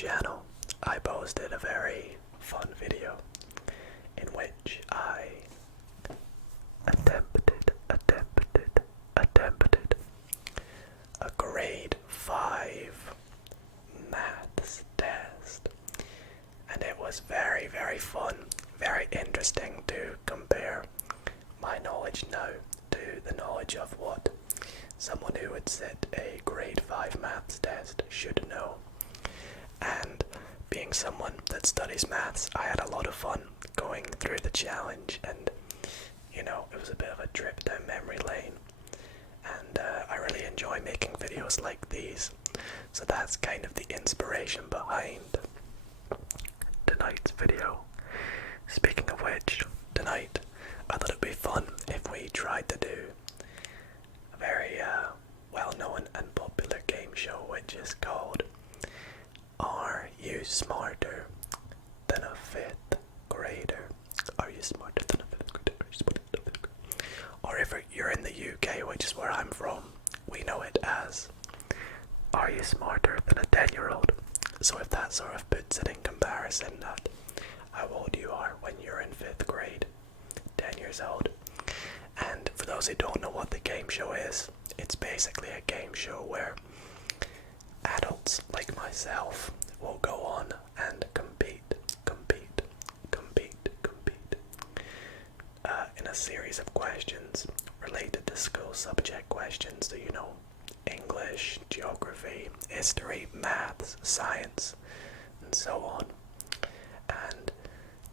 channel, I posted a very fun video in which I attempted a grade 5 maths test, and it was very fun, very interesting to compare my knowledge now to the knowledge of what someone who would sit a grade 5 maths test should know. And being someone that studies maths, I had a lot of fun going through the challenge, and it was a bit of a trip down memory lane, and I really enjoy making videos like these, so that's kind of the inspiration behind tonight's video. Speaking of which, tonight I thought it'd be fun if we tried to do a very well-known and popular game show, which is called Are You Smarter Than a 5th Grader? Are you smarter than a 5th grader? Are you smarter than a 5th grader? Or if you're in the UK, which is where I'm from, we know it as Are You Smarter Than a 10-year-old? So if that sort of puts it in comparison, that how old you are when you're in 5th grade, 10 years old. And for those who don't know what the game show is, it's basically a game show where adults like myself will go on and compete in a series of questions related to school subject questions. So English, geography, history, maths, science, and so on. And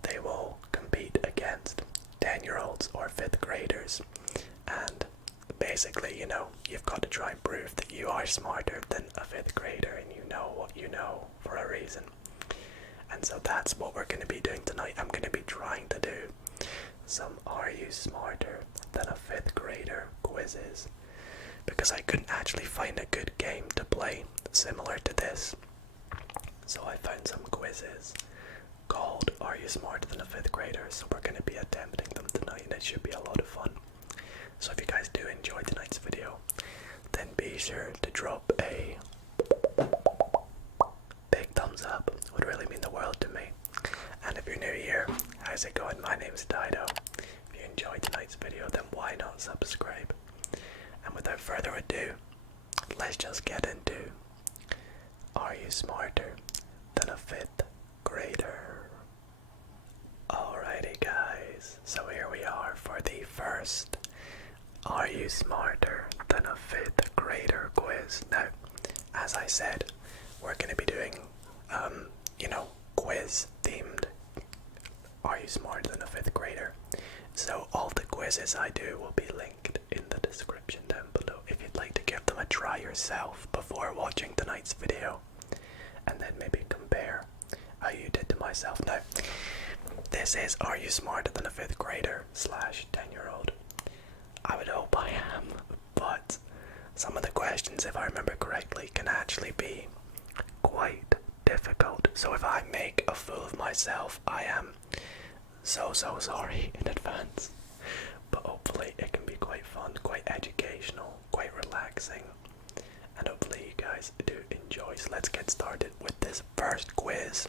they will compete against 10-year-olds or 5th graders. And basically, you've got to try and prove that you are smarter than a 5th grader and you know what you know for a reason. And so that's what we're going to be doing tonight. I'm going to be trying to do some Are You Smarter Than a 5th Grader quizzes, because I couldn't actually find a good game to play similar to this. So I found some quizzes called Are You Smarter Than a 5th Grader? So we're going to be attempting them tonight, and it should be a lot of fun. So if you guys do enjoy tonight's video, then be sure to drop a big thumbs up. It would really mean the world to me. And if you're new here, how's it going? My name's Dido. If you enjoyed tonight's video, then why not subscribe? And without further ado, let's just get into Are You Smarter Than a 5th Grader? Alrighty guys, so here we are for the first Are You Smarter Than a 5th Grader quiz. Now, as I said, we're going to be doing, quiz themed Are You Smarter Than a 5th Grader? So all the quizzes I do will be linked in the description down below if you'd like to give them a try yourself before watching tonight's video, and then maybe compare how you did to myself. Now, this is Are You Smarter Than a 5th Grader / 10-year-old. I would hope I am, but some of the questions, if I remember correctly, can actually be quite difficult. So if I make a fool of myself, I am so sorry in advance. But hopefully it can be quite fun, quite educational, quite relaxing, and hopefully you guys do enjoy. So let's get started with this first quiz,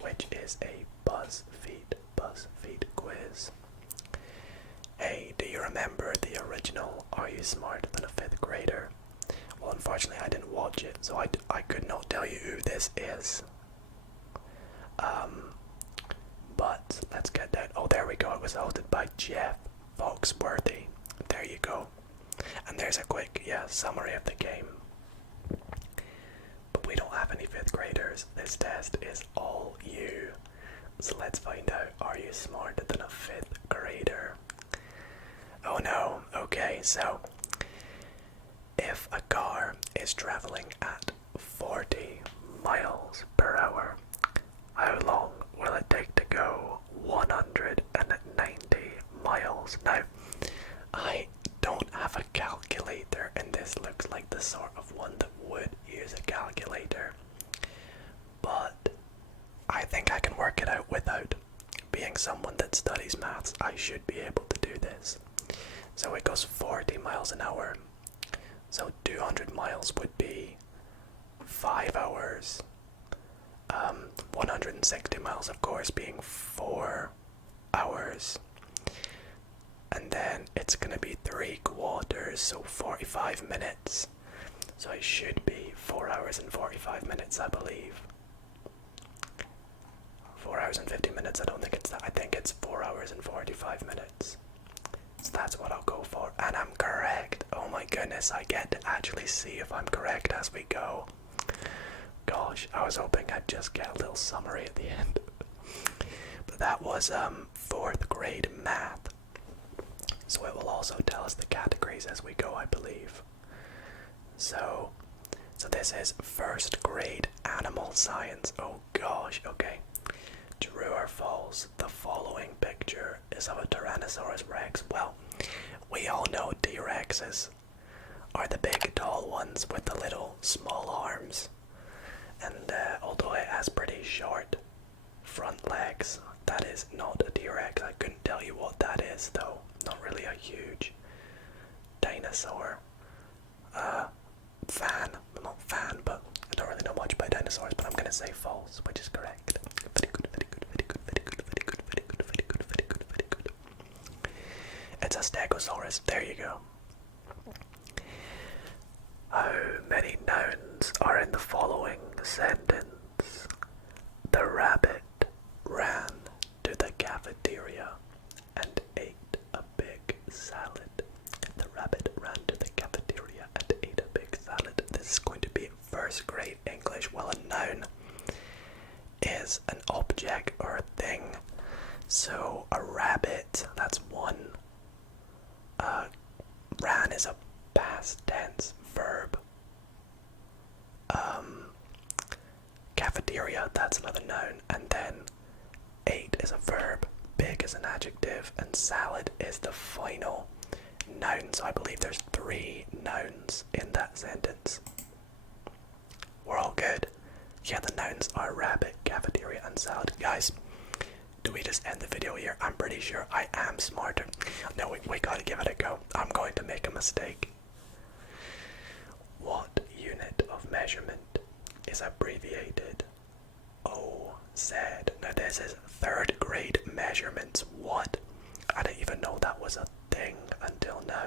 which is a BuzzFeed quiz. Hey, do you remember the original Are You Smarter Than a 5th Grader? Well, unfortunately I didn't watch it, so I could not tell you who this is. But let's get that. Oh, there we go. It was hosted by Jeff Foxworthy. There you go. And there's a quick, summary of the game. But we don't have any 5th graders. This test is all you. So let's find out. Are you smarter than a 5th grader? Oh no. Okay, so if a car is traveling at 40 miles per hour, how long will it take to go 190 miles? Now, I don't have a calculator, and this looks like the sort of one that would use a calculator, but I think I can work it out without. Being someone that studies maths, I should be able to do this. So it goes 40 miles an hour. So 200 miles would be 5 hours. 60 miles, of course, being 4 hours. And then it's gonna be 3/4, so 45 minutes. So it should be 4 hours and 45 minutes, I believe. 4 hours and 50 minutes, I don't think it's that. I think it's 4 hours and 45 minutes. So that's what I'll go for. And I'm correct. Oh my goodness, I get to actually see if I'm correct as we go. Gosh, I was hoping I'd just get a little summary at the end. But that was 4th grade math. So it will also tell us the categories as we go, I believe. So this is 1st grade animal science. Oh gosh, okay. True or false? The following picture is of a Tyrannosaurus Rex. Well, we all know T-Rexes are the big tall ones with the little small arms. And although it has pretty short front legs, that is not a T-Rex. I couldn't tell you what that is though. Not really a huge dinosaur fan. I'm not fan, but I don't really know much about dinosaurs, but I'm gonna say false, which is correct. Very good, very good, very good, very good, very good, very good, very good, very good, very good. It's a Stegosaurus. There you go. How many nouns are in the following sentence? The rabbit ran to the cafeteria and ate a big salad. The rabbit ran to the cafeteria and ate a big salad. This is going to be 1st grade English. Well, a noun is an object or a thing. So a rabbit, that's one. Ran is a past tense verb. Cafeteria, that's another noun. And then ate is a verb, big is an adjective, and salad is the final noun. So I believe there's 3 nouns in that sentence. We're all good. Yeah, the nouns are rabbit, cafeteria, and salad. Guys, do we just end the video here? I'm pretty sure I am smarter. No, we gotta give it a go. I'm going to make a mistake. What unit of measurement is abbreviated OZ? Now this is 3rd grade measurements. What? I didn't even know that was a thing until now.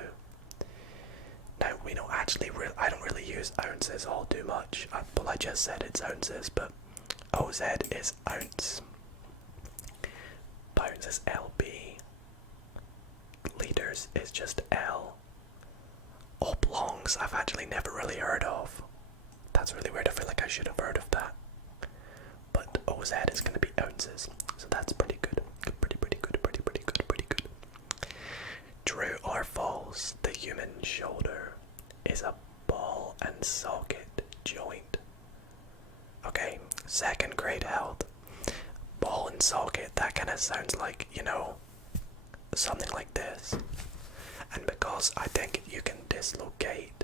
Now we don't actually I don't really use ounces all too much. Well, I just said it's ounces, but OZ is ounce. Pounds is LB. Liters is just L. Oblongs I've actually never really heard of. That's really weird. I feel like I should have heard of that. But OZ is going to be ounces, so that's pretty good. Pretty good, pretty good, pretty good. True or false? The human shoulder is a ball and socket joint. Okay, 2nd grade health. Ball and socket, that kind of sounds like, you know, something like this. And because I think you can dislocate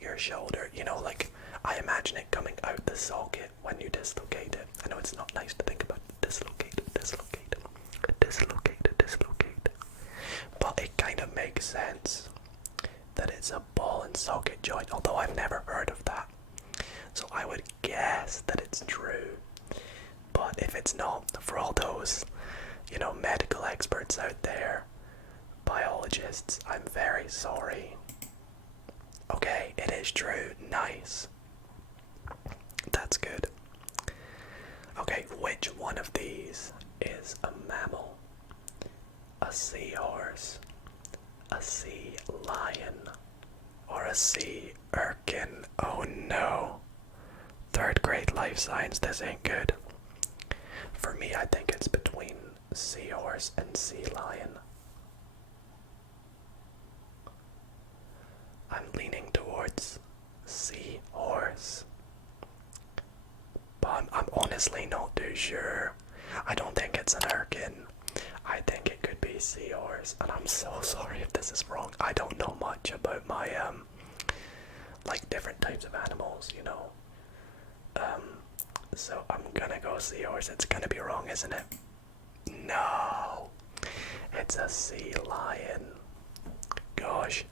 your shoulder, you know, like I imagine it coming out the socket when you dislocate it. I know it's not nice to think about dislocate, but it kind of makes sense that it's a ball and socket joint, although I've never heard of that. So I would guess that it's true. But if it's not, for all those, you know, medical experts out there, biologists, I'm very sorry. Okay, it is true. Nice. That's good. Okay, which one of these is a mammal? A seahorse, a sea lion, or a sea urchin? Oh no. 3rd grade life science, this ain't good. For me, I think it's between seahorse and sea lion. I'm leaning towards seahorse, but I'm honestly not too sure. I don't think it's an urchin. I think it could be seahorse, and I'm so sorry if this is wrong. I don't know much about my like different types of animals, you know. So I'm gonna go seahorse. It's gonna be wrong, isn't it? No, it's a sea lion. Gosh,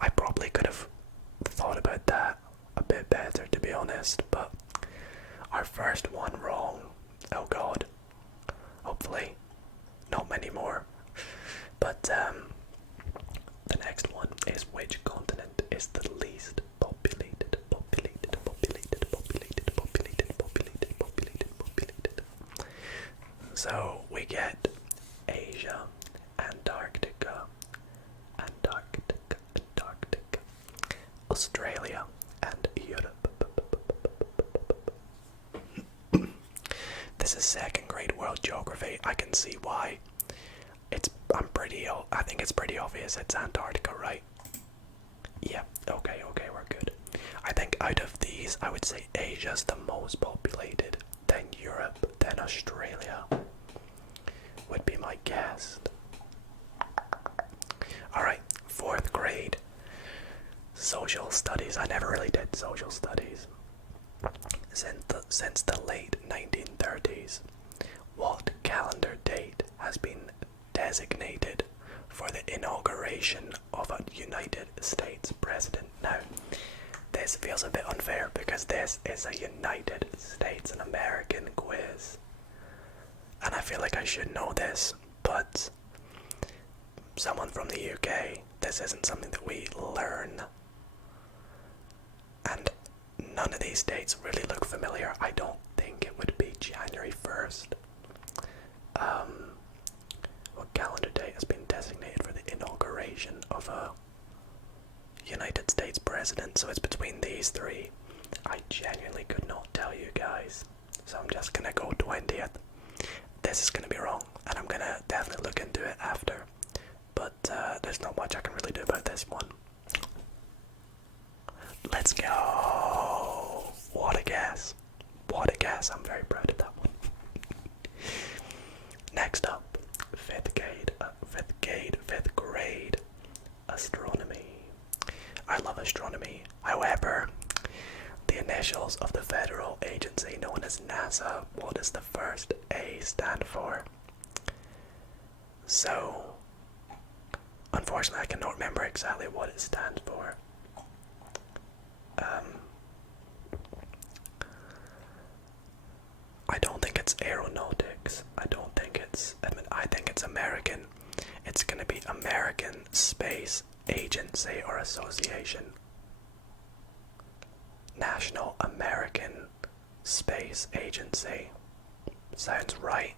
I probably could have thought about that a bit better, to be honest, but our first one wrong. Oh god. Hopefully, not many more. But the next one is which continent is the least populated? So we get Asia, Antarctica, Australia, and Europe. This is second grade world geography. I can see why. I think it's pretty obvious it's Antarctica, right? Yeah, okay, we're good. I think out of these, I would say Asia's the most populated, then Europe, then Australia would be my guess. Alright, fourth grade. Social studies. I never really did social studies. Since the late 1930s, what calendar date has been designated for the inauguration of a United States president? Now, this feels a bit unfair because this is a United States and American quiz. And I feel like I should know this, but someone from the UK, this isn't something that we learn. And none of these dates really look familiar. I don't think it would be January 1st. What calendar date has been designated for the inauguration of a United States president? So it's between these three. I genuinely could not tell you guys. So I'm just gonna go 20th. This is gonna be wrong, and I'm gonna definitely look into it after. But there's not much I can really do about this one. Let's go! What a guess. What a guess. I'm very proud of that one. Next up, fifth grade astronomy. I love astronomy. However, the initials of the federal agency known as NASA, what does the first A stand for? So, unfortunately I cannot remember exactly what it stands for. I don't think it's aeronautics. I think it's American. It's gonna be American Space Agency or Association. National American Space Agency. Sounds right.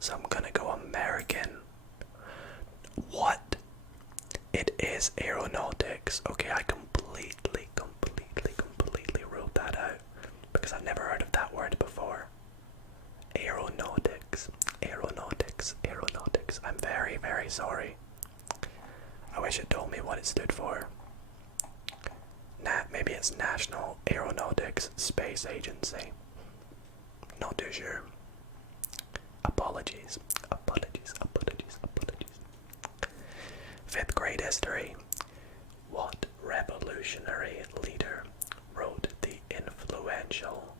So I'm gonna go American. What? It is aeronautics. Okay, I completely ruled that out because I've never heard of that word before. Aeronautics. I'm very, very sorry. I wish it told me what it stood for. Maybe it's National Aeronautics Space Agency. Not too sure. Apologies. Fifth grade history. What revolutionary leader wrote the influential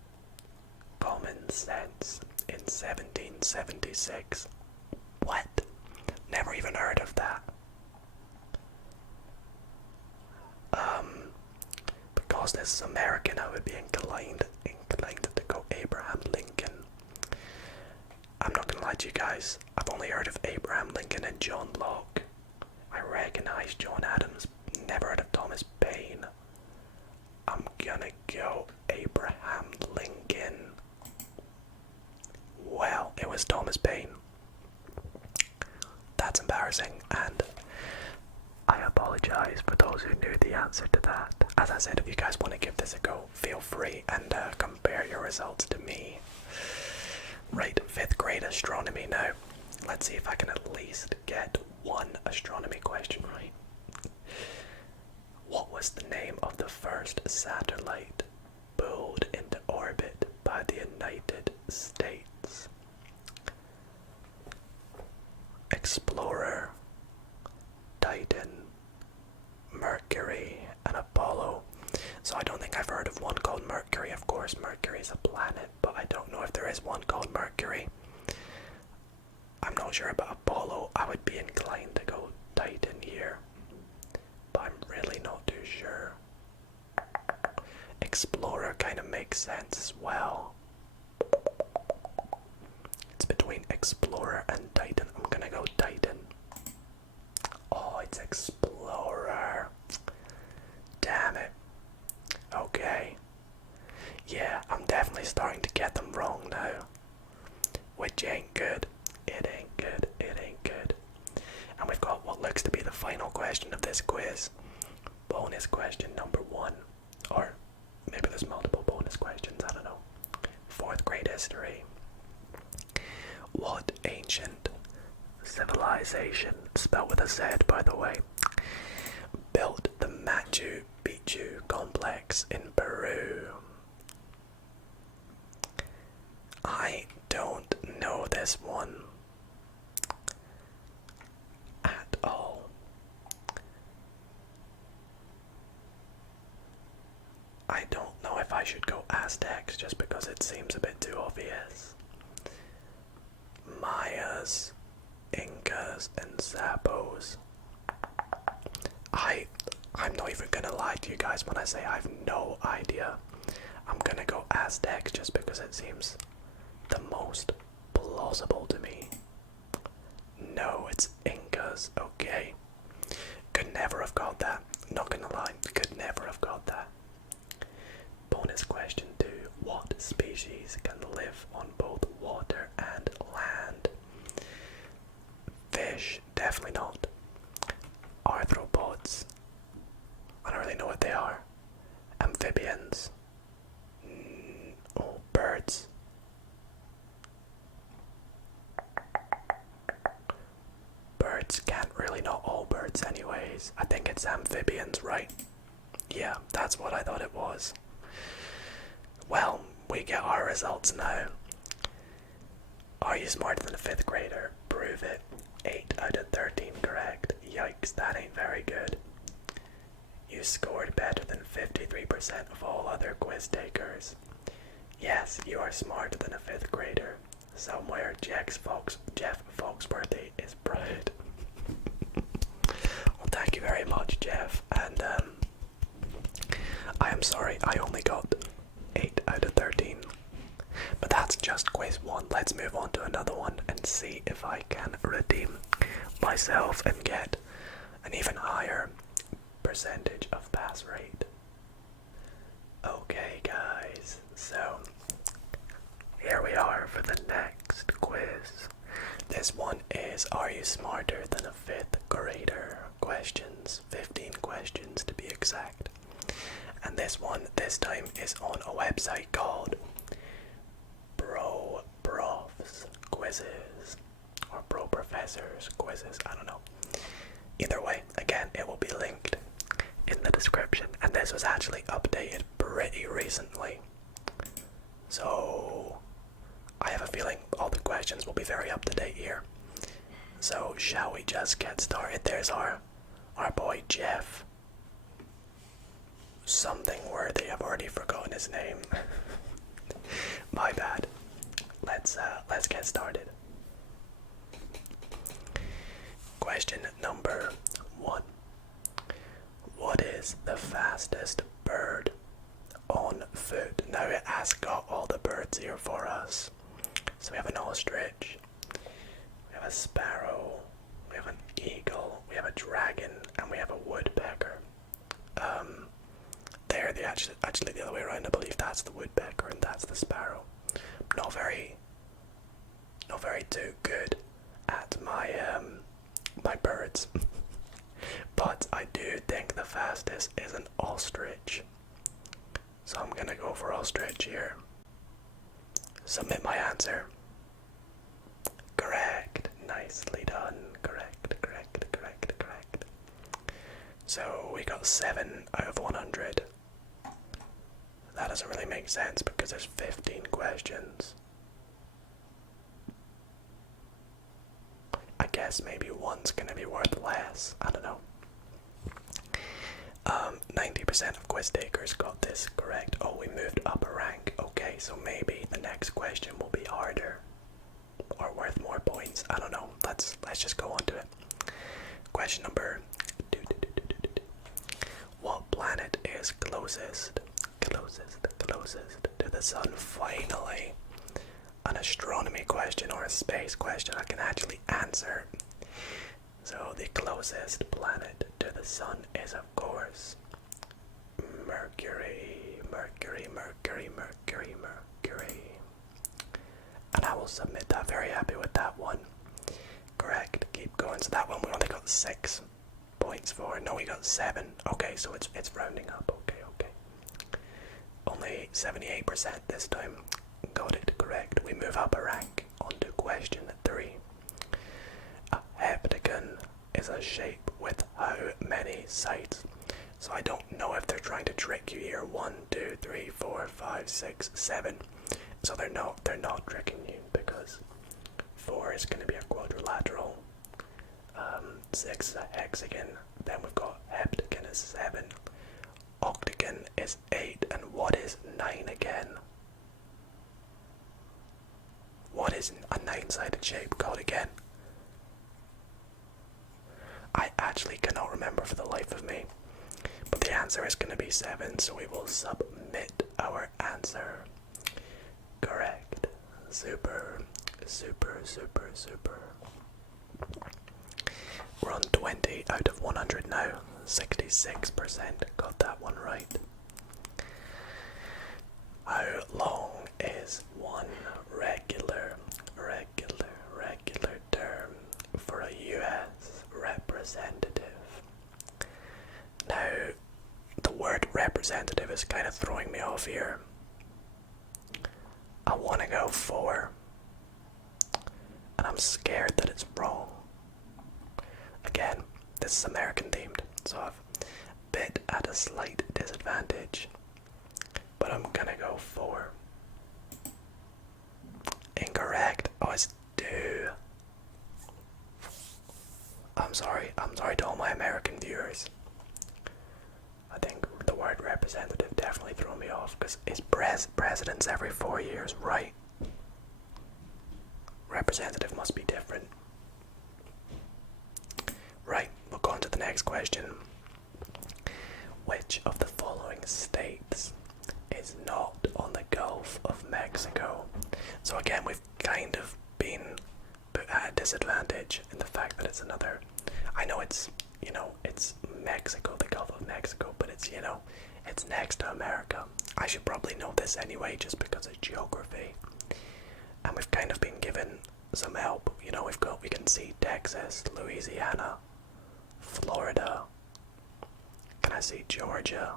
Common Sense in 1776? What? Never even heard of that. Because this is American, I would be inclined to go Abraham Lincoln. I'm not gonna lie to you guys, I've only heard of Abraham Lincoln and John Locke. I recognize John Adams, never heard of Thomas Paine. I'm gonna go Abraham Lincoln. Well, it was Thomas Paine. That's embarrassing, and I apologize for those who knew the answer to that. As I said, if you guys want to give this a go, feel free and compare your results to me. Right, fifth grade astronomy now. Let's see if I can at least get one astronomy question right. What was the name of the first satellite pulled into orbit by the United States? Explorer, Titan, Mercury, and Apollo. So I don't think I've heard of one called Mercury. Of course, Mercury is a planet, but I don't know if there is one called Mercury. I'm not sure about Apollo. I would be inclined to go Titan here, but I'm really not too sure. Explorer kind of makes sense as well. It ain't good. It ain't good. It ain't good. And we've got what looks to be the final question of this quiz. Bonus question number 1. Or maybe there's multiple bonus questions, I don't know. 4th grade history. What ancient civilization, spelled with a Z by the way, built the Machu Picchu complex in Peru? I don't know this one at all. I don't know if I should go Aztecs just because it seems a bit too obvious. Mayas, Incas, and Zapos. I'm not even gonna lie to you guys when I say I have no idea. I'm gonna go Aztecs just because it seems the most plausible to me. No, it's Incas. Okay. Could never have got that. Not gonna lie, could never have got that. Bonus question 2. What species can live on both water and land? Fish, definitely not. Arthropods, I don't really know what they are. Amphibians. Oh, birds. Birds can't really, not all birds anyways. I think it's amphibians, right? Yeah, that's what I thought it was. Well, we get our results now. Are you smarter than a 5th grader? Prove it. 8 out of 13 correct. Yikes, that ain't very good. You scored better than 53% of all other quiz takers. Yes, you are smarter than a 5th grader. Somewhere Jeff Foxworthy is proud. Well, thank you very much, Jeff. And I am sorry I only got 8 out of 13. But that's just quiz 1. Let's move on to another one and see if I can redeem myself and get an even higher percentage of pass rate. Okay guys, so here we are for the next quiz. This one is, are you smarter than a 5th grader? Questions, 15 questions to be exact. And this one, this time, is on a website called Pro Profs Quizzes, or Pro Professors Quizzes, I don't know. Either way, again, it will be linked in the description, and this was actually updated pretty recently. So I have a feeling all the questions will be very up to date here. So shall we just get started? There's our boy Jeff. Something worthy, I've already forgotten his name. My bad. Let's get started. Question number 1. What is the fastest bird on foot? Now it has got all the birds here for us. So we have an ostrich, we have a sparrow, we have an eagle, we have a dragon, and we have a woodpecker. They're actually the other way around. I believe that's the woodpecker and that's the sparrow. Not very too good at my birds. But I do think the fastest is an ostrich. So I'm gonna go for ostrich here. Submit my answer. Correct. Nicely done. Correct. So we got 7 out of 100. That doesn't really make sense because there's 15 questions. I guess maybe one's gonna be worth less. I don't know. 90% of quiz takers got this correct. Oh, we moved up a rank. Okay, so maybe the next question will be harder or worth more points. I don't know. Let's just go on to it. Question number 2. What planet is closest to the sun? Finally, an astronomy question or a space question I can actually answer. So the closest planet to the sun is, of course, Mercury. And I will will submit that. Very happy with that one. Correct. Keep going. So that one we only got 6 points for. No, we got 7. Okay, so it's rounding up. Okay, okay. Only 78% this time. Got it correct. We move up a rank. On to question 3. A heptagon is a shape with how many sides? So I don't know if they're trying to trick you here. 1, 2, 3, 4, 5, 6, 7. So they're not tricking you, because 4 is going to be a quadrilateral, 6 is a hexagon, then we've got heptagon is 7, octagon is 8, and what is 9 again? What is a 9-sided shape called again? I actually cannot remember for the life of me, but the answer is going to be 7, so we will submit our answer. Correct. Super, super, super, super. We're on 20 out of 100 now. 66% got that one right. How long is one regular term for a US representative? Now, the word representative is kind of throwing me off here. I want to go 4, and I'm scared that it's wrong. Again, this is American themed, so I've bit at a slight disadvantage, but I'm gonna go 4. Incorrect. Oh, it's 2. I'm sorry to all my American viewers. I think the word representative definitely threw me off, because it's presidents every 4 years, right? Representative must be different. Right, we'll go on to the next question. Which of the following states is not on the Gulf of Mexico? So again, we've kind of been put at a disadvantage in the fact that it's another, I know it's, it's Mexico, the Gulf of Mexico, but it's, it's next to America. I should probably know this anyway, just because of geography. And we've kind of been given some help. We can see Texas, Louisiana, Florida. Can I see Georgia?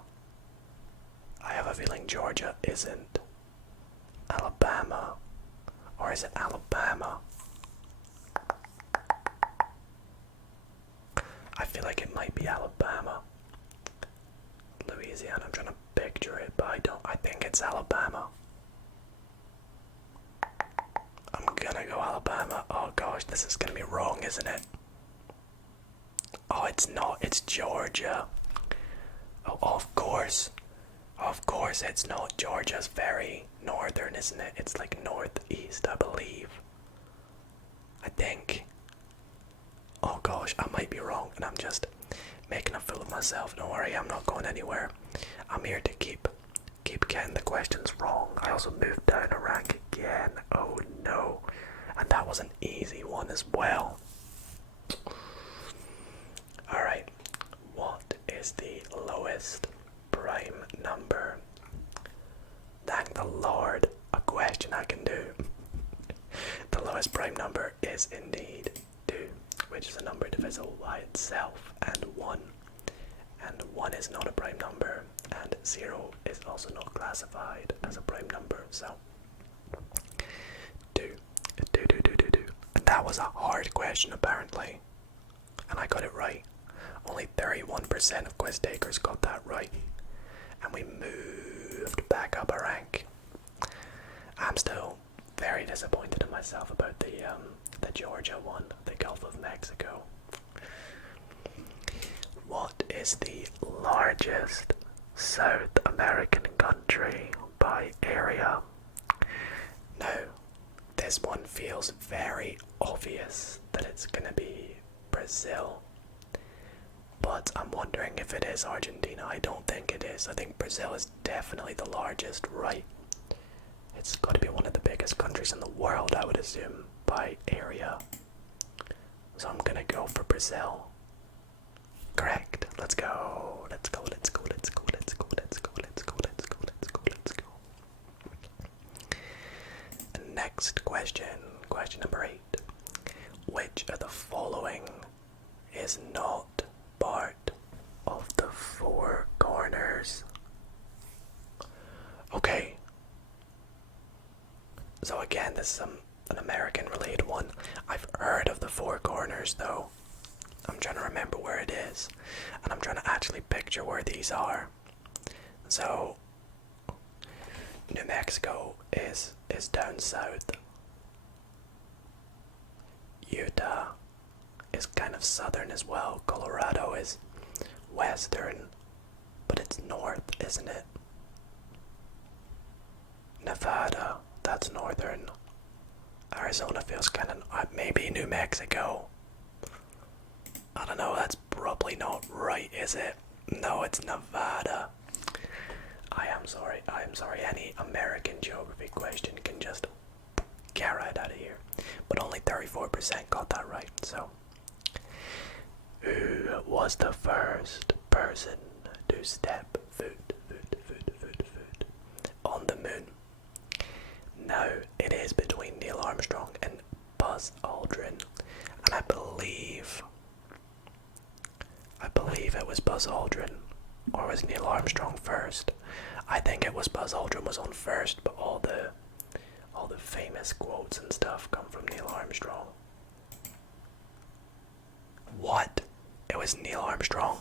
I have a feeling Georgia isn't. Alabama. Or is it Alabama? I feel like it might be Alabama. Louisiana, I'm trying to picture it, but I think it's Alabama. I'm gonna go Alabama. Oh gosh, this is gonna be wrong, isn't it? Oh, it's not. It's Georgia. Oh, of course. Of course it's not. Georgia's very northern, isn't it? It's like northeast, I believe. I think. Oh gosh, I might be wrong, and I'm just making a fool of myself. Don't worry, I'm not going anywhere. I'm here to keep getting the questions wrong. I also moved down a rank again. Oh no. And that was an easy one as well. Alright, what is the lowest prime number? Thank the Lord, a question I can do. The lowest prime number is indeed 2, which is a number divisible by itself, and 1. And 1 is not a prime number, and 0 is also not classified as a prime number, so 2. And that was a hard question apparently, and I got it right. Only 31% of quiz takers got that right, and we moved back up a rank. I'm still very disappointed in myself about the Georgia one, the Gulf of Mexico. What is the largest South American country by area? Now, this one feels very obvious that it's gonna be Brazil, but I'm wondering if it is Argentina. I don't think it is. I think Brazil is definitely the largest, right? It's got to be one of the biggest countries in the world, I would assume, by area. So I'm gonna go for Brazil. Correct. Let's go. Let's go. Let's go. Let's go. Let's go. Let's go. Let's go. Let's go. Let's go. Let's go. And Next question, question number 8. Which of the following is not part of the four corners? Okay. So again, this is an American related one. I've heard of the four corners though. I'm trying to remember where it is. And I'm trying to actually picture where these are. So New Mexico is down south. Utah is kind of southern as well. Colorado is western, but it's north, isn't it? Nevada, that's northern. Arizona feels kind of, maybe New Mexico. I don't know, that's probably not right, is it? No, it's Nevada. I am sorry. Any American geography question can just get right out of here. But only 34% got that right, so. Who was the first person to step foot on the moon? Now, it is between Neil Armstrong and Buzz Aldrin. And I believe it was Buzz Aldrin. Or was Neil Armstrong first? I think it was Buzz Aldrin was on first, but all the famous quotes and stuff come from Neil Armstrong. What? It was Neil Armstrong.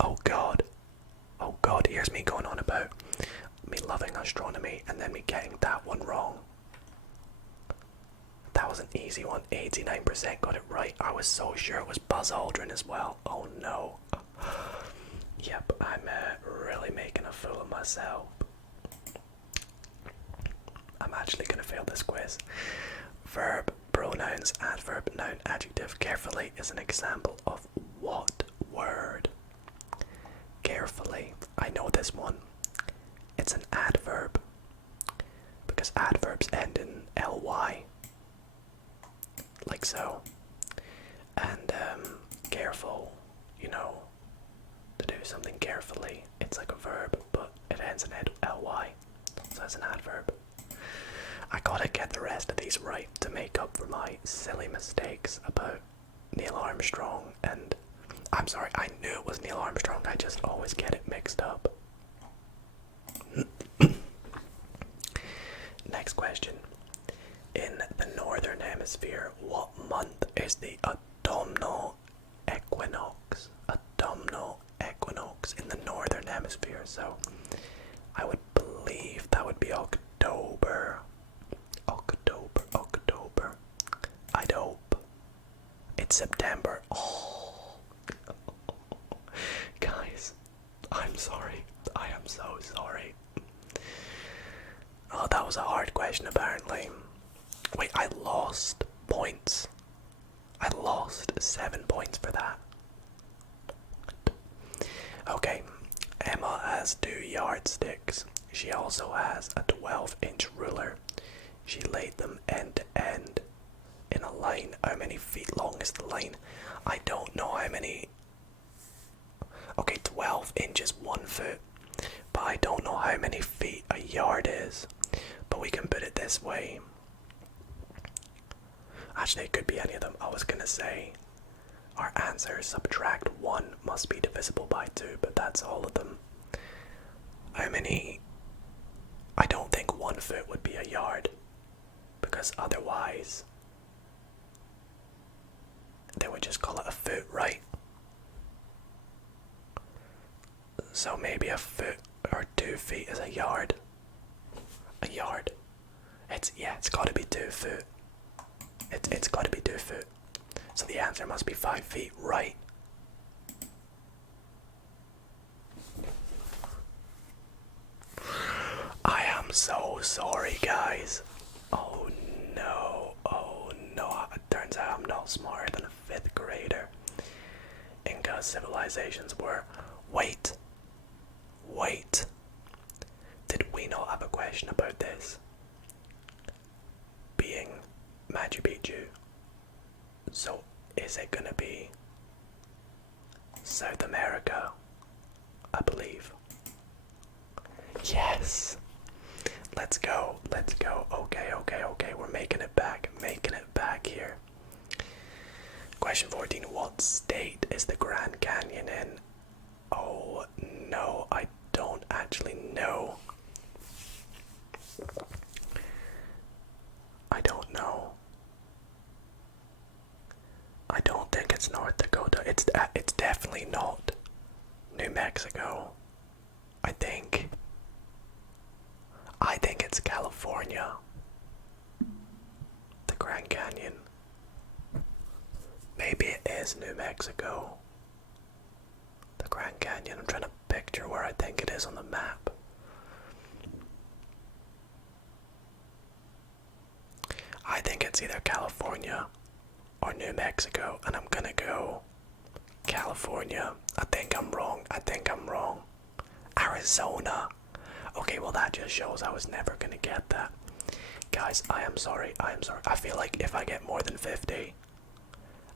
Oh god, here's me going on about me loving astronomy and then me getting that one wrong. That was an easy one. 89% got it right. I was so sure it was Buzz Aldrin as well. Oh no. Yep, I'm really making a fool of myself. I'm actually going to fail this quiz. Verb, pronouns, adverb, noun, adjective. Carefully is an example of what word? Carefully. I know this one. It's an adverb. Because adverbs end in ly. Like so. And careful, you know, to do something carefully. It's like a verb, but it ends in ly. So it's an adverb. I gotta get the rest of these right to make up for my silly mistakes about Neil Armstrong and... I'm sorry, I knew it was Neil Armstrong, I just always get it mixed up. Next question. In the northern hemisphere, what month is the autumnal equinox? Autumnal equinox in the northern hemisphere, so I would believe that would be October. I'd hope. It's September. Oh. Guys, I'm sorry. I am so sorry. Oh, that was a hard question apparently. Wait, I lost points. I lost 7 points for that. Okay, Emma has 2 yardsticks. She also has a 12-inch ruler. She laid them end to end in a line. How many feet long is the line? I don't know how many. Okay, 12 inches, 1 foot. But I don't know how many feet a yard is. But we can put it this way. Actually, it could be any of them. I was gonna say our answer, subtract 1 must be divisible by 2, but that's all of them. How many? I don't think 1 foot would be a yard, because otherwise they would just call it a foot, right? So maybe a foot or 2 feet is a yard. A yard. It's gotta be 2 foot. It's gotta be 2 foot. So the answer must be 5 feet, right? I am so sorry, guys. Oh no. It turns out I'm not smarter than a 5th grader. Inca civilizations were... Wait. Did we not have a question about this? Being Machu Picchu. So is it gonna be South America? I believe. Yes. Let's go. Let's go. Okay, okay, okay. We're making it back. Making it back here. Question 14. What state is the Grand Canyon in? Oh, no. I don't actually know. I don't know. I don't think it's North Dakota. It's definitely not New Mexico. I think it's California. The Grand Canyon. Maybe it is New Mexico. The Grand Canyon. I'm trying to picture where I think it is on the map. I think it's either California or New Mexico, and I'm gonna go California. I think I'm wrong. Arizona. Okay, well that just shows I was never gonna get that. Guys, I am sorry. I feel like if I get more than 50,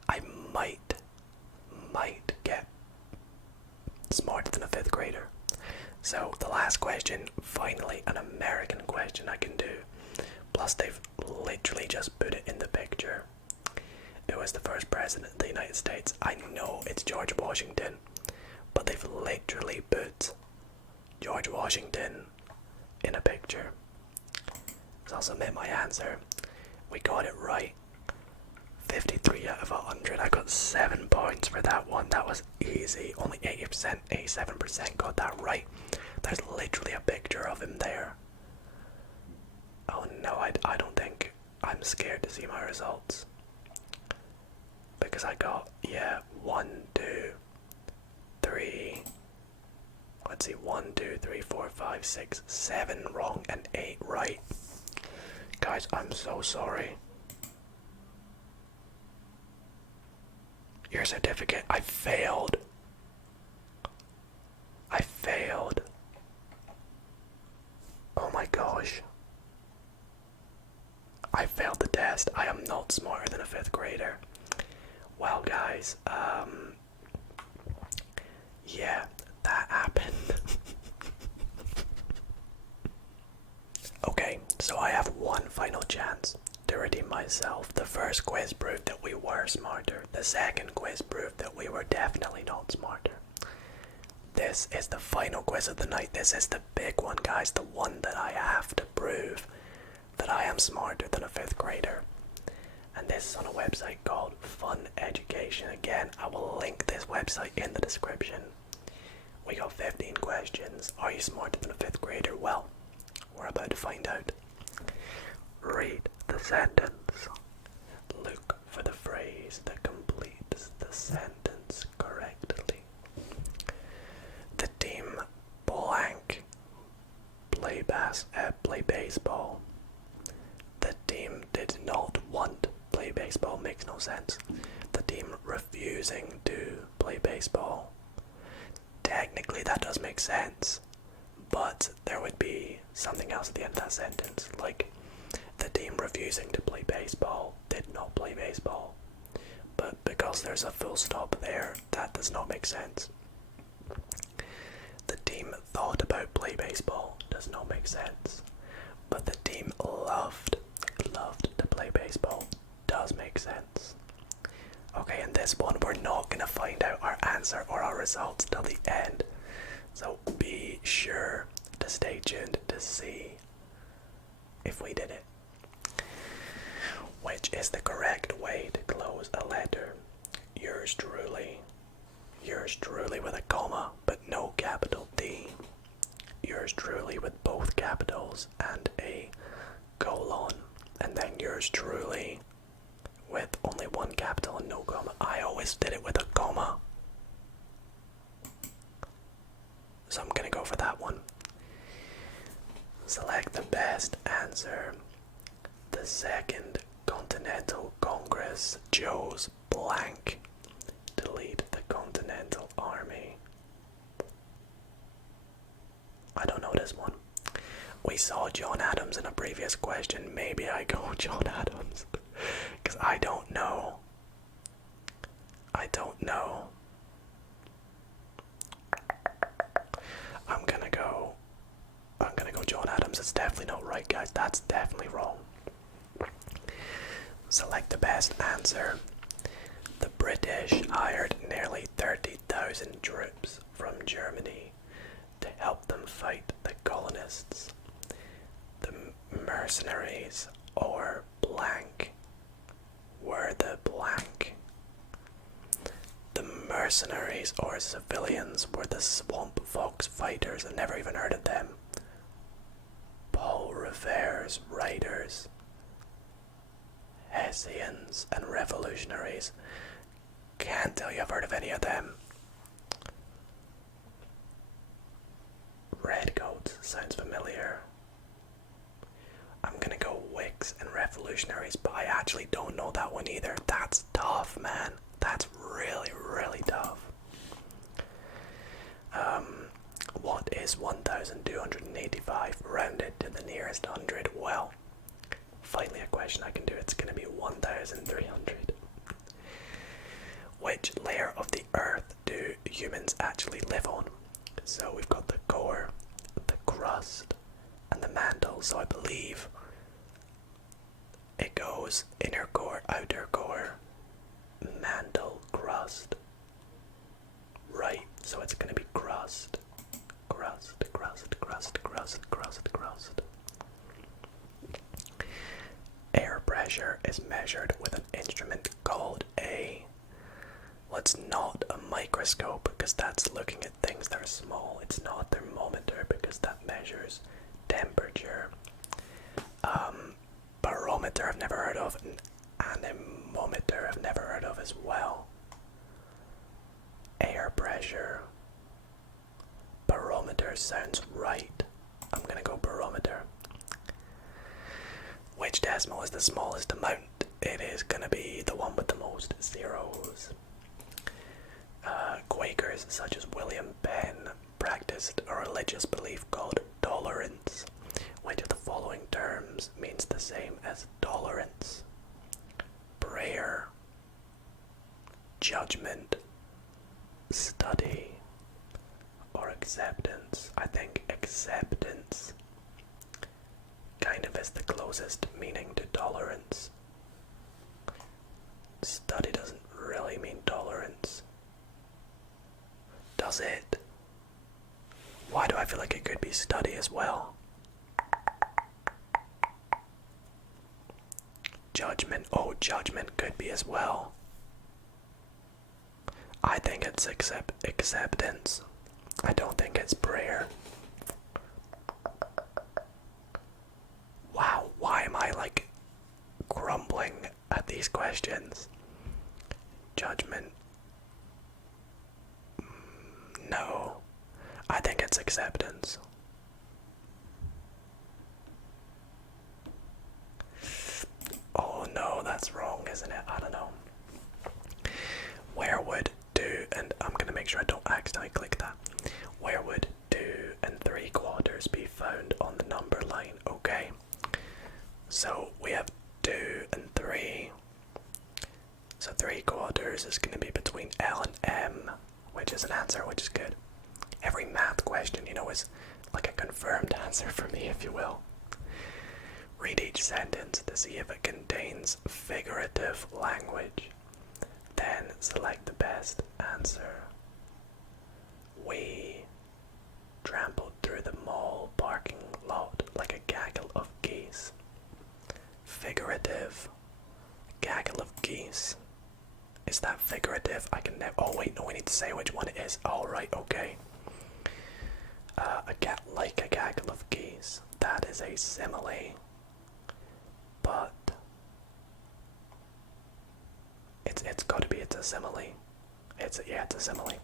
I might get smarter than a 5th grader. So the last question, finally an American question I can do. Plus they've literally just put it in the picture. Who was the first president of the United States? I know it's George Washington, but they've literally put George Washington in a picture. So I'll submit my answer. We got it right. 53 out of 100. I got 7 points for that one. That was easy. Only 80%, 87% got that right. There's literally a picture of him there. Oh no, I don't think. I'm scared to see my results. Because I got, 1, 2, 3. Let's see, 1, 2, 3, 4, 5, 6, 7 wrong and 8 right. Guys, I'm so sorry. Your certificate. I failed. Oh my gosh. I failed the test. I am not smarter than a 5th grader. Well, guys, yeah, that happened. Okay, so I have one final chance to redeem myself. The first quiz proved that we were smarter. The second quiz proved that we were definitely not smarter. This is the final quiz of the night. This is the big one, guys. The one that I have to prove that I am smarter than a 5th grader. And this is on a website called Fun Education. Again, I will link this website in the description. We got 15 questions. Are you smarter than a 5th grader? Well, we're about to find out. Read the sentence. Look for the phrase that completes the sentence correctly. The team blank play baseball. The team did not want play baseball. Makes no sense. The team refusing to play baseball. Technically that does make sense, but there would be something else at the end of that sentence, like the team refusing to play baseball did not play baseball. But because there's a full stop there, that does not make sense. The team thought about play baseball does not make sense. But the team loved to play baseball does make sense. Okay, in this one we're not going to find out our answer or our results till the end. So be sure to stay tuned to see if we did it. Which is the correct way to close a letter? Yours truly with a comma but no capital D. Yours truly with both capitals and a colon. And then yours truly with only one capital and no comma. I always did it with a comma, so I'm gonna go for that one. Select the best answer. The Second Continental Congress chose blank to lead the Continental Army. I don't know this one. We saw John Adams in a previous question. Maybe I go John Adams. Because I don't know. I'm gonna go John Adams. times. It's definitely not right, guys. That's definitely wrong. Select the best answer. The British hired nearly 30,000 troops from Germany to help them fight the colonists. The mercenaries, or blank, were the blank. The mercenaries, or civilians, were the swamp fox fighters. I never even heard of them. Paul Revere's riders. Hessians and revolutionaries. Can't tell you I've heard of any of them. Redcoats sounds familiar. I'm gonna go Whigs and revolutionaries, but I actually don't know that one either. That's tough, man. That's really, really tough. What is 1,285 rounded to the nearest hundred? Well, finally a question I can do. It's gonna be 1,300. Which layer of the earth do humans actually live on? So we've got the core, the crust, and the mantle. So I believe it goes inner core, outer core, mantle, crust. Right, so it's gonna be crust. Crust, crust, crust, crust, crust, crust. Air pressure is measured with an instrument called a... Well, it's not a microscope because that's looking at things that are small. It's not a thermometer because that measures temperature. Barometer I've never heard of, and anemometer I've never heard of as well. Air pressure. Barometer sounds right. I'm gonna go barometer. Which decimal is the smallest amount? It is gonna be the one with the most zeros. Quakers such as William Penn practiced a religious belief called tolerance. Which of the following terms means the same as tolerance? Prayer, judgment, study, or acceptance? I think acceptance kind of is the closest meaning to tolerance. Study doesn't really mean tolerance. Does it? Why do I feel like it could be study as well? Judgment. Oh, judgment could be as well. I think it's acceptance. I don't think it's prayer. Wow, why am I like grumbling at these questions? Judgment. No, I think it's acceptance. Oh no, that's wrong, isn't it? I don't know. Where would 2 and I'm gonna make sure I don't accidentally click that. Where would 2 3/4 be found on the number line? Okay. So we have 2 and 3. So 3/4 is gonna be between L and M, which is an answer, which is good. Every math question, you know, is like a confirmed answer for me, if you will. Read each sentence to see if it contains figurative language. Then select the best answer. We trampled through the mall parking lot like a gaggle of geese. Figurative. Gaggle of geese. Is that figurative? I can never. Oh wait, no, we need to say which one it is. All right, okay. Like a gaggle of geese. That is a simile. But it's got to be. It's a simile. It's a simile.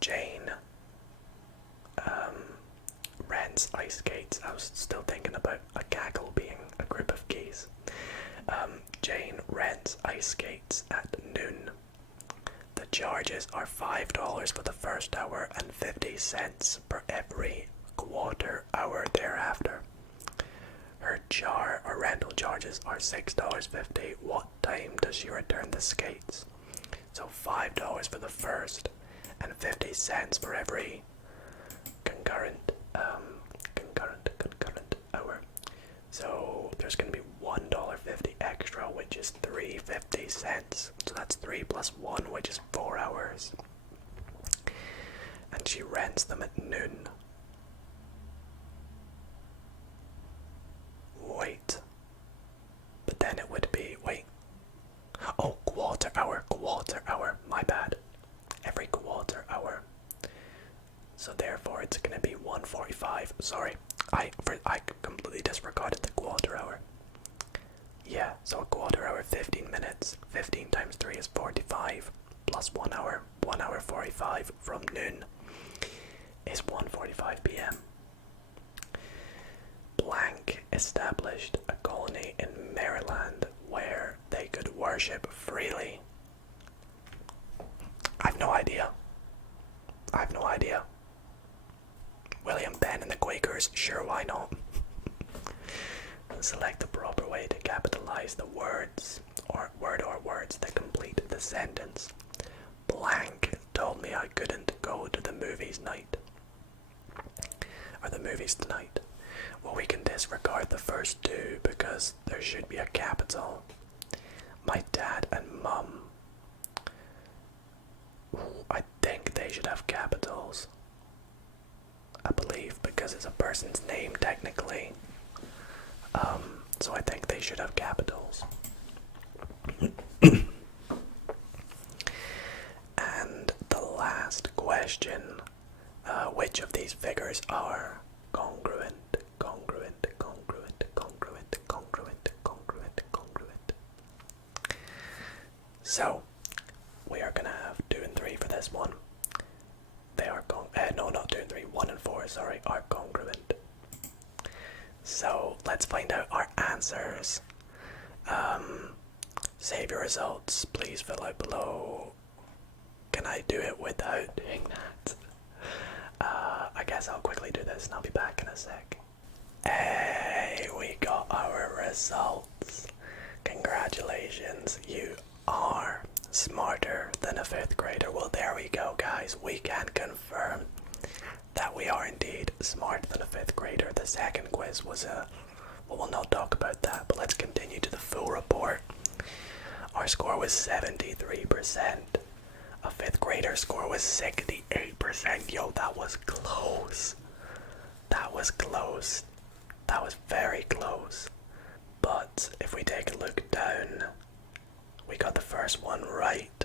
Jane rents ice skates. I was still thinking about a gaggle being a group of geese. Jane rents ice skates at noon. The charges are $5 for the first hour and 50 cents per every quarter hour thereafter. Her rental charges are $6.50. What time does she return the skates? So $5 for the first and 50 cents for every concurrent sense. So that's 3 plus 1, which is 4 hours. And she rents them at noon. Wait. But then it would be, wait. Oh, quarter hour, my bad. Every quarter hour. So therefore it's going to be 1:45. Sorry, I completely disregarded the quarter hour. Yeah, so a quarter hour, 15 minutes. 15 times 3 is 45. Plus 1 hour, 1 hour 45 from noon is 1:45 p.m. Blank established a colony in Maryland where they could worship freely. I've no idea. William Penn and the Quakers, sure, why not? Select the proper way to capitalize the words or words that complete the sentence. Blank told me I couldn't go to the movies tonight. Well, we can disregard the first two because there should be a capital. My dad and mum. I think they should have capitals. I believe, because it's a person's name technically. So I think they should have capitals. And the last question, which of these figures are congruent? So, we are gonna have 2 and 3 for this one. They are no, not 2 and 3, 1 and 4, sorry, are congruent. So, let's find out our answers. Save your results, please fill out below. Can I do it without doing that? I guess I'll quickly do this and I'll be back in a sec. Hey, we got our results. Congratulations, you are smarter than a 5th grader. Well, there we go, guys. We can confirm that we are indeed smarter than a 5th grader. The second quiz was well, we'll not talk about that, but let's continue to the full report. Our score was 73%. A 5th grader score was 68%. Yo, that was close. That was close. That was very close. But if we take a look down, we got the first one right.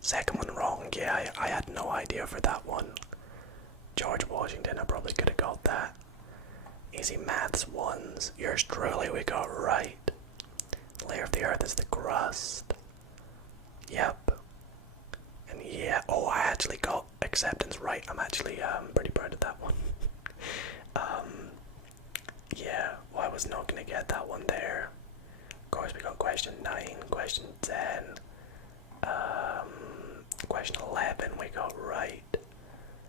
Second one wrong. Yeah, I had no idea for that one. George Washington, I probably could have got that. Easy maths ones. Yours truly, we got right. Layer of the earth is the crust. Yep. And yeah, oh, I actually got acceptance right. I'm actually pretty proud of that one. Yeah, well, I was not going to get that one there. Of course, we got question 9, question 10, question 11 we got right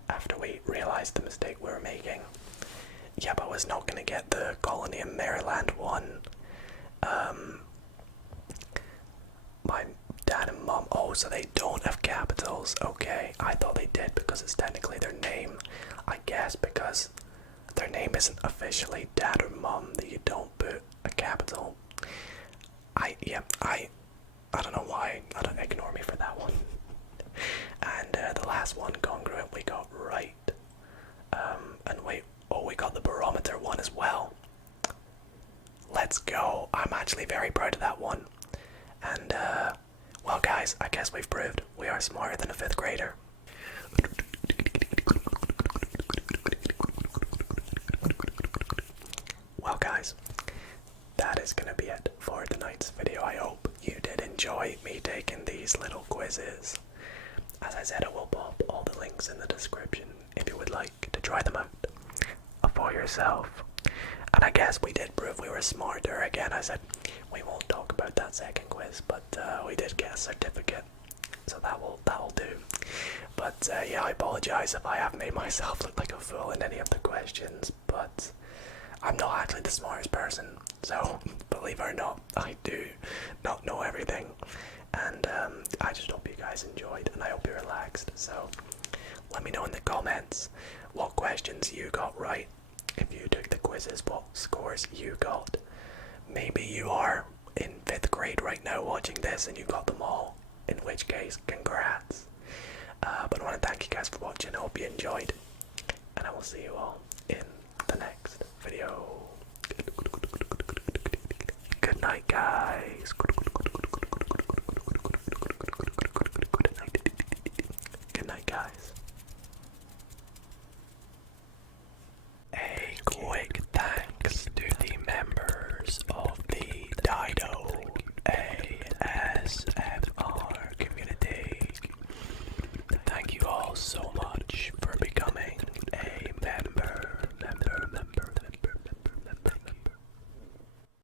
after we realized the mistake we were making. Yep, I was not going to get the colony in Maryland one. My dad and mum, oh, so they don't have capitals. Okay, I thought they did because it's technically their name. I guess because their name isn't officially dad or mum that you don't put a capital. I don't know why. I don't ignore me for that one. And the last one, congruent, we got right. And wait, oh, we got the barometer one as well. Let's go. I'm actually very proud of that one. And well, guys, I guess we've proved we are smarter than a 5th grader. Well, guys, that is going to be it for tonight's video. I hope you did enjoy me taking these little quizzes. As I said, I will pop all the links in the description if you would like to try them out for yourself. And I guess we did prove we were smarter. Again, I said we won't talk about that second quiz, but we did get a certificate, so that'll do. But yeah, I apologize if I have made myself look like a fool in any of the questions, but I'm not actually the smartest person, so believe it or not, I do not know everything. And I just hope you guys enjoyed, and I hope you're relaxed. So let me know in the comments what questions you got right. If you took the quizzes, what scores you got. Maybe you are in 5th grade right now watching this and you got them all, in which case, congrats. But I want to thank you guys for watching. I hope you enjoyed, and I will see you all in the next video. Good night, guys. Good night, guys. A quick thanks to the members of the Dido ASMR